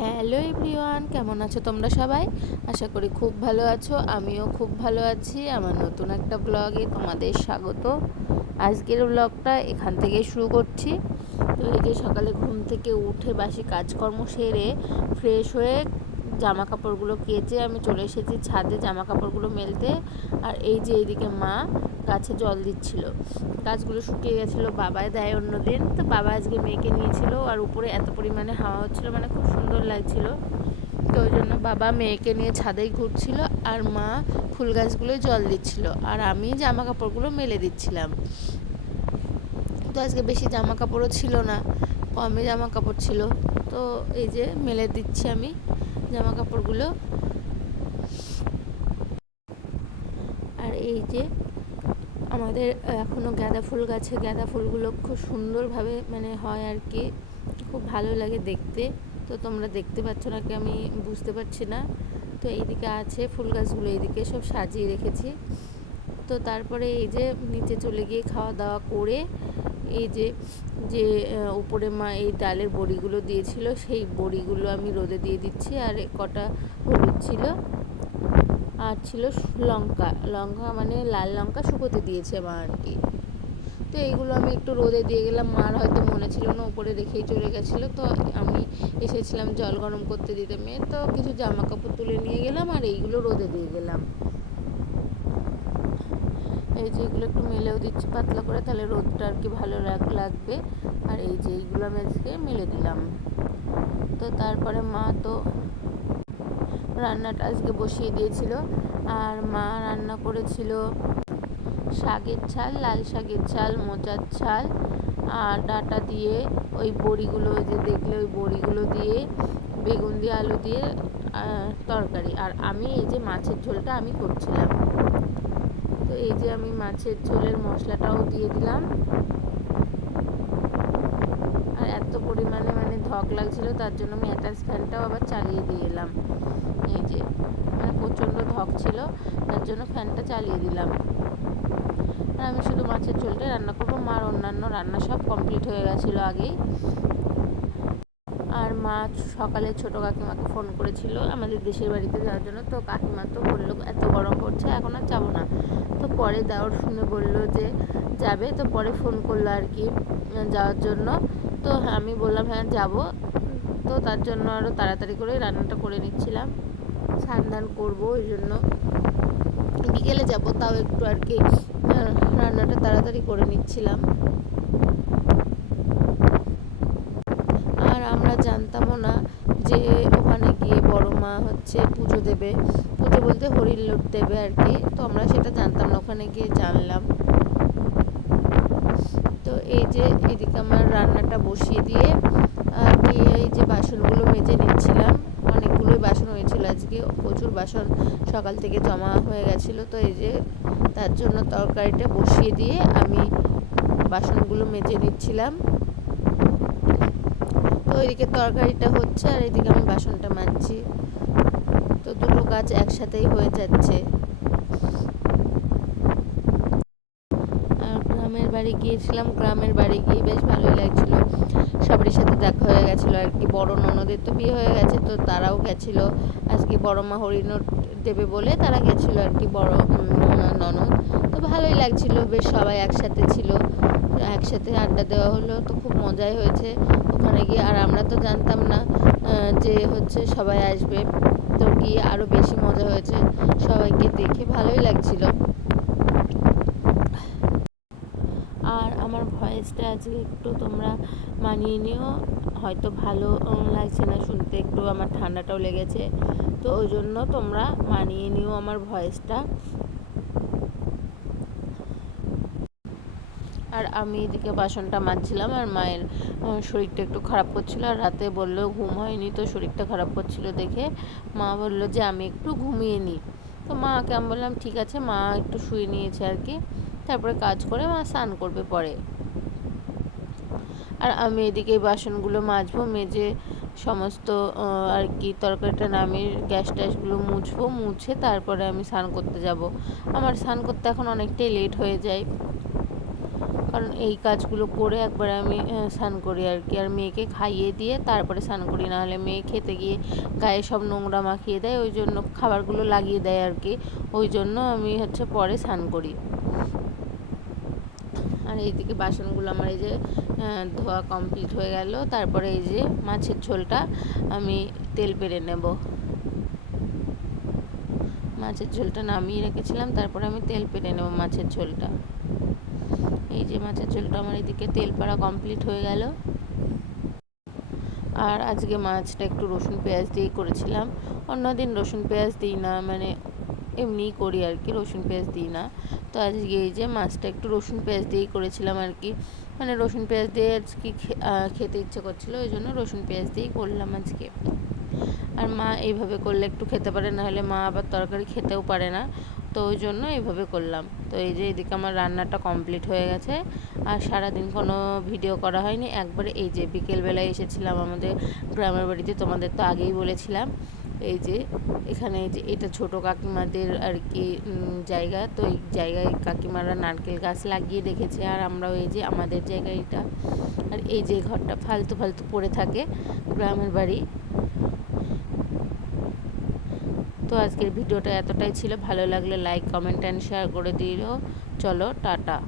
Hello everyone, কেমন আছো তোমরা সবাই? আশা করি খুব ভালো আছো। আমিও খুব ভালো আছি। আমার নতুন একটা ব্লগে তোমাদের স্বাগত। আজকের ব্লগটা এখান থেকেই শুরু করছি। তো এই যে সকালে ঘুম থেকে উঠে বাসি কাজকর্ম সেরে ফ্রেশ হয়ে জামা কাপড়গুলো কেচে আমি চলে এসেছি ছাদে জামা কাপড়গুলো মেলতে। আর এই যে এইদিকে মা গাছে জল দিচ্ছিল। গাছগুলো শুকিয়ে গেছিলো, বাবাই দেয় অন্যদিন, তো বাবা আজকে মেয়েকে নিয়েছিল। আর উপরে এত পরিমাণে হাওয়া হচ্ছিলো, মানে খুব সুন্দর লাগছিল। তো ওই জন্য বাবা মেয়েকে নিয়ে ছাদেই ঘুরছিল আর মা ফুল গাছগুলোয় জল দিচ্ছিল আর আমি জামা কাপড়গুলো মেলে দিচ্ছিলাম। তো আজকে বেশি জামা কাপড়ও ছিল না, কমই জামা কাপড় ছিল। তো এই যে মেলে দিচ্ছি আমি জামা কাপড়গুলো। আর এই যে আমাদের এখনও গাঁদা ফুল গাছে গাঁদা ফুলগুলো খুব সুন্দরভাবে মানে হয় আর কি, খুব ভালো লাগে দেখতে। তো তোমরা দেখতে পাচ্ছ না কি আমি বুঝতে পারছি না। তো এইদিকে আছে ফুল গাছগুলো, এইদিকে সব সাজিয়ে রেখেছি। তো তারপরে এই যে নিচে চলে গিয়ে খাওয়া দাওয়া করে এই যে যে উপরে মা এই ডালের বড়িগুলো দিয়েছিল, সেই বড়িগুলো আমি রোদে দিয়ে দিচ্ছি। আর কটা হলুদ ছিল আর ছিল লঙ্কা, লঙ্কা মানে লাল লঙ্কা শুকোতে দিয়েছে মা আর কি। তো এইগুলো আমি একটু রোদে দিয়ে গেলাম, মার হয়তো মনে ছিল না, উপরে রেখেই চলে গেছিলো। তো আমি এসেছিলাম জল গরম করতে দিতে মেয়ে, তো কিছু জামা কাপড় তুলে নিয়ে গেলাম আর এইগুলো রোদে দিয়ে গেলাম। এই যে এগুলো একটু মেলেও দিচ্ছি পাতলা করে, তাহলে রোদটা আর কি ভালো লাগবে। আর এই যে এইগুলো আমি আজকে মেলে দিলাম। তো তারপরে মা তো রান্নাটা আজকে বসিয়ে দিয়েছিল। আর মা রান্না করেছিল শাকের ঝাল, লাল শাকের ঝাল, মোচার ঝাল আর ডাঁটা দিয়ে ওই বড়িগুলো যে দেখলে ওই বড়িগুলো দিয়ে বেগুন দিয়ে আলু দিয়ে তরকারি। আর আমি এই যে মাছের ঝোলটা আমি করছিলাম। তো এই যে আমি মাছের ঝোলের মশলাটাও দিয়ে দিলাম। আর এত পরিমাণে মানে ধক লাগছিল, তার জন্য আমি অ্যাটাচ ফ্যানটাও আবার চালিয়ে দিয়ে এলাম। এই যে মানে প্রচণ্ড ধক ছিল, তার জন্য ফ্যানটা চালিয়ে দিলাম। আর আমি শুধু মাছের ঝোলটাই রান্না করবো, মার অন্যান্য রান্না সব কমপ্লিট হয়ে গেছিলো আগেই। আর মা সকালে ছোটো কাকিমাকে ফোন করেছিল আমাদের দেশের বাড়িতে যাওয়ার জন্য। তো কাকিমা তো বললো এত গরম পড়ছে এখন আর যাবো না। তো পরে দেওয়ার শুনে বললো যে যাবে, তো পরে ফোন করলো আর কি যাওয়ার জন্য। তো আমি বললাম হ্যাঁ যাবো। তো তার জন্য আরও তাড়াতাড়ি করে রান্নাটা করে নিচ্ছিলাম, স্নান করবো ওই জন্য বিকেলে যাব, তাও একটু আর কি রান্নাটা তাড়াতাড়ি করে নিচ্ছিলাম। আর আমরা জানতামও না যে ওখানে গিয়ে বড় মা হচ্ছে পুজো দেবে, পুজো বলতে হরির লোট দেবে আর কি। তো আমরা সেটা জানতাম না, ওখানে গিয়ে জানলাম। তো এই যে এদিকে আমার রান্নাটা বসিয়ে দিয়ে আর কি এই যে বাসনগুলো মেজে নিচ্ছিলাম। অনেকগুলোই বাসন হয়েছিল আজকে, প্রচুর বাসন সকাল থেকে জমা হয়ে গেছিলো। তো এই যে তার জন্য তরকারিটা বসিয়ে দিয়ে আমি বাসনগুলো মেজে নিচ্ছিলাম। তো এদিকে তরকারিটা হচ্ছে আর এদিকে আমি বাসনটা মাজছি। তো দুটো কাজ একসাথেই হয়ে যাচ্ছে। আর গ্রামের বাড়ি গিয়েছিলাম, গ্রামের বাড়ি গিয়ে বেশ ভালোই লাগছিলো, সবারই সাথে দেখা হয়ে গেছিলো আর কি। বড় ননদের তো বিয়ে হয়ে গেছে, তো তারাও গেছিলো আজকে বড় মা হরিনোট দেবে বলে তারা গেছিলো আর কি, বড় ননদ। তো ভালোই লাগছিলো, বেশ সবাই একসাথে ছিল, একসাথে আড্ডা দেওয়া হলো, তো খুব মজাই হয়েছে ওখানে গিয়ে। আর আমরা তো জানতাম না যে হচ্ছে সবাই আসবে, তো গিয়ে আরও বেশি মজা হয়েছে, সবাইকে দেখে ভালোই লাগছিল। আর আমার ভয়েসটা আজকে একটু তোমরা মানিয়ে নিও, হয়তো ভালো লাগছে না শুনতে, একটু আমার ঠান্ডাটাও লেগেছে, তো ওই জন্য তোমরা মানিয়ে নিও আমার ভয়েসটা। আর আমি এদিকে বাসনটা মাজছিলাম আর মায়ের শরীরটা একটু খারাপ করছিল। আর রাতে বললো ঘুম হয়নি, তো শরীরটা খারাপ করছিল দেখে মা বললো যে আমি একটু ঘুমিয়ে নিই। তো মাকে আমি বললাম ঠিক আছে, মা একটু শুয়ে নিয়েছে আর কি, তারপরে কাজ করে মা স্নান করবে পরে। আর আমি এদিকে এই বাসনগুলো মাজবো, মেজে সমস্ত আর কি তরকারিটা নামিয়ে গ্যাস ট্যাসগুলো মুছবো, মুছে তারপরে আমি স্নান করতে যাব। আমার স্নান করতে এখন অনেকটাই লেট হয়ে যায়, কারণ এই কাজগুলো করে একবার আমি স্নান করি আর কি, আর মেয়েকে খাইয়ে দিয়ে তারপরে স্নান করি, নাহলে মেয়ে খেতে গিয়ে গায়ে সব নোংরা মাখিয়ে দেয়, ওই জন্য খাবারগুলো লাগিয়ে দেয় আর কি, ওই জন্য আমি পরে স্নান করি। আর এইদিকে বাসনগুলো আমার এই যে ধোয়া কমপ্লিট হয়ে গেল। তারপরে এই যে মাছের ঝোলটা আমি তেল পেরে নেব। মাছের ঝোলটা নামিয়ে রেখেছিলাম, তারপরে আমি তেল পেরে নেব মাছের ঝোলটা। এই যে মাছের ঝোলটা আমার এদিকে তেল পাড়া কমপ্লিট হয়ে গেল। আর আজকে মাছটা একটু রসুন পেঁয়াজ দিয়েই করেছিলাম। অন্যদিন রসুন পেঁয়াজ দিই না, মানে এমনিই করি আর কি, রসুন পেঁয়াজ দিই না। তো আজকে এই যে মাছটা একটু রসুন পেঁয়াজ দিয়েই করেছিলাম আর কি, মানে রসুন পেঁয়াজ দিয়ে আজকে খেতে ইচ্ছে করছিলো, ওই জন্য রসুন পেঁয়াজ দিয়েই করলাম আজকে। আর মা এইভাবে করলে একটু খেতে পারে, নাহলে মা আবার তরকারি খেতেও পারে না, তো ওই জন্য এইভাবে করলাম। তো এই যে এদিকে আমার রান্নাটা কমপ্লিট হয়ে গেছে। আর সারাদিন কোনো ভিডিও করা হয়নি, একবারে এই যে বিকেলবেলায় এসেছিলাম আমাদের গ্রামের বাড়িতে, তোমাদের তো আগেই বলেছিলাম। এই যে এখানে এই যে এটা ছোটো কাকিমাদের আর কি জায়গা, তো এই জায়গায় কাকিমারা নারকেল গাছ লাগিয়ে রেখেছে, আর আমরাও এই যে আমাদের জায়গায় এটা। আর এই যে ঘরটা ফালতু ফালতু পড়ে থাকে, গ্রামের বাড়ি। তো আজকের ভিডিওটা এতটাই ছিল, ভালো লাগলে লাইক কমেন্ট অ্যান্ড শেয়ার করে দিও। চলো টাটা।